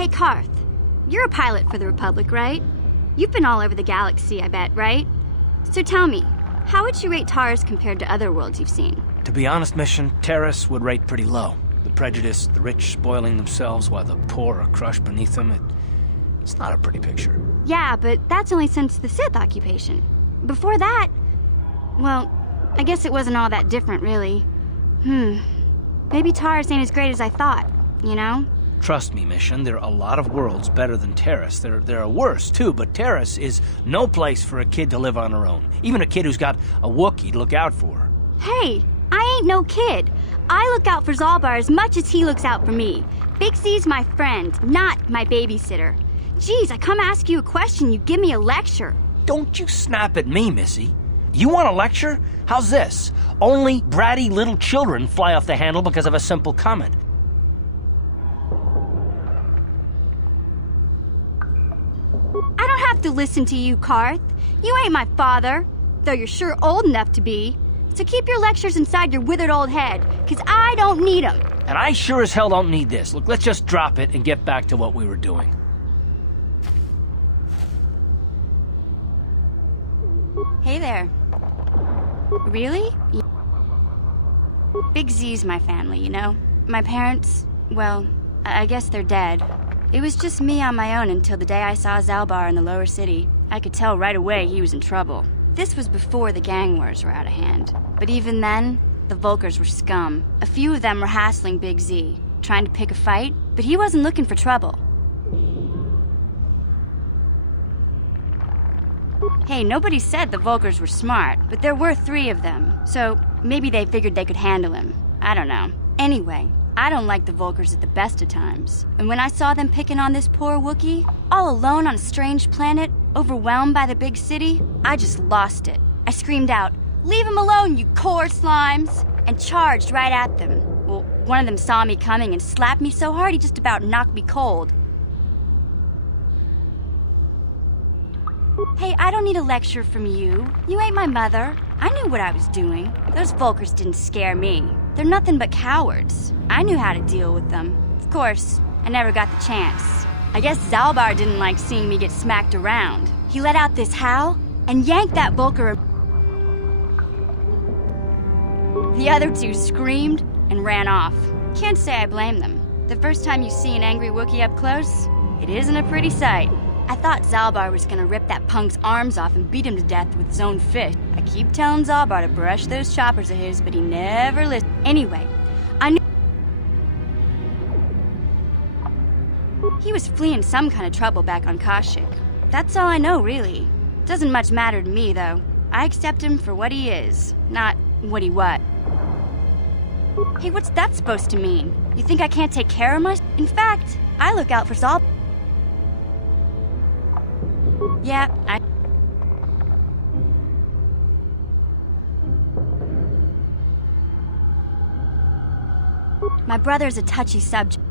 Hey, Karth. You're a pilot for the Republic, right? You've been all over the galaxy, I bet, right? So tell me, how would you rate Taris compared to other worlds you've seen? To be honest, Mission, Taris would rate pretty low. The prejudice, the rich spoiling themselves while the poor are crushed beneath them, it's not a pretty picture. Yeah, but that's only since the Sith occupation. Before that, well, I guess it wasn't all that different, really. Maybe Taris ain't as great as I thought, you know? Trust me, Mission, there are a lot of worlds better than Taris. There are worse, too, but Taris is no place for a kid to live on her own. Even a kid who's got a Wookiee to look out for. Hey, I ain't no kid. I look out for Zalbar as much as he looks out for me. Big Z's my friend, not my babysitter. Geez, I come ask you a question, you give me a lecture. Don't you snap at me, Missy. You want a lecture? How's this? Only bratty little children fly off the handle because of a simple comment. I don't have to listen to you, Karth. You ain't my father, though you're sure old enough to be. So keep your lectures inside your withered old head, because I don't need them. And I sure as hell don't need this. Look, let's just drop it and get back to what we were doing. Hey there. Really? Big Z's my family, you know? My parents, well, I guess they're dead. It was just me on my own until the day I saw Zalbar in the lower city. I could tell right away he was in trouble. This was before the gang wars were out of hand. But even then, the Vulkars were scum. A few of them were hassling Big Z, trying to pick a fight, but he wasn't looking for trouble. Hey, nobody said the Vulkars were smart, but there were 3 of them, so maybe they figured they could handle him. I don't know. Anyway, I don't like the Vulkars at the best of times. And when I saw them picking on this poor Wookiee, all alone on a strange planet, overwhelmed by the big city, I just lost it. I screamed out, "Leave him alone, you core slimes!" and charged right at them. Well, one of them saw me coming and slapped me so hard he just about knocked me cold. Hey, I don't need a lecture from you. You ain't my mother. I knew what I was doing. Those Vulkars didn't scare me. They're nothing but cowards. I knew how to deal with them. Of course, I never got the chance. I guess Zalbar didn't like seeing me get smacked around. He let out this howl and yanked that Vulkar. The other 2 screamed and ran off. Can't say I blame them. The first time you see an angry Wookiee up close, it isn't a pretty sight. I thought Zalbar was gonna rip that punk's arms off and beat him to death with his own fist. I keep telling Zalbar to brush those choppers of his, but he never listened. Anyway, I knew he was fleeing some kind of trouble back on Kashyyyk. That's all I know, really. Doesn't much matter to me, though. I accept him for what he is, not what he was. Hey, what's that supposed to mean? You think I can't take care of myself? In fact, I look out for Zalbar. Yeah, My brother's a touchy subject.